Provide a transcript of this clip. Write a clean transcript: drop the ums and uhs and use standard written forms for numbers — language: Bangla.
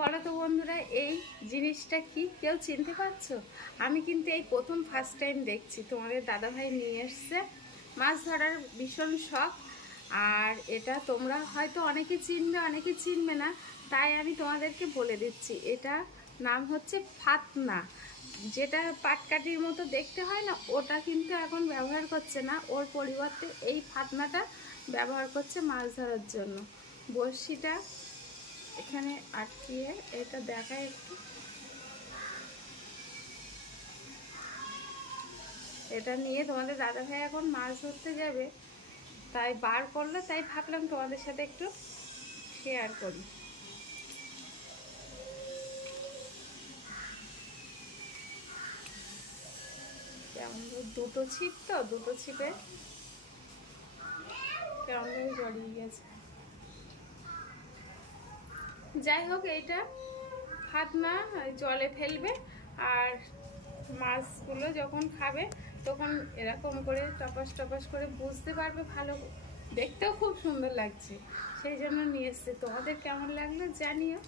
বলো তো বন্ধুরা, এই জিনিসটা কি কেউ চিনতে পারছো? আমি কিন্তু এই প্রথম ফার্স্ট টাইম দেখছি। তোমাদের দাদাভাই নিয়ে এসছে। মাছ ধরার ভীষণ শখ। আর এটা তোমরা হয়তো অনেকে চিনবে, অনেকে চিনবে না। তাই আমি তোমাদেরকে বলে দিচ্ছি, এটা নাম হচ্ছে ফাতনা। যেটা পাটকাঠির মতো দেখতে হয় না, ওটা কিন্তু এখন ব্যবহার করছে না। ওর পরিবর্তে এই ফাতনাটা ব্যবহার করছে মাছ ধরার জন্য। বড়শিটা এখানে আটকিয়ে এটা দেখায় একটু। এটা নিয়ে তোমাদের দাদাভাই এখন মাছ ধরতে যাবে, তাই বার করলো। তাই ভাবলাম তোমাদের সাথে একটু শেয়ার করি। কেমন দুটো ছিপ, তো দুটো ছিপে কেমন ভাবে জড়িয়ে গেছে। যাই হোক, এইটা ফাতনা জলে ফেলবে, আর মাছগুলো যখন খাবে তখন এরকম করে টপাস টপাস করে বুঝতে পারবে। ভালো, দেখতেও খুব সুন্দর লাগছে, সেই জন্য নিয়ে এসছে। তোমাদের কেমন লাগলো জানিও।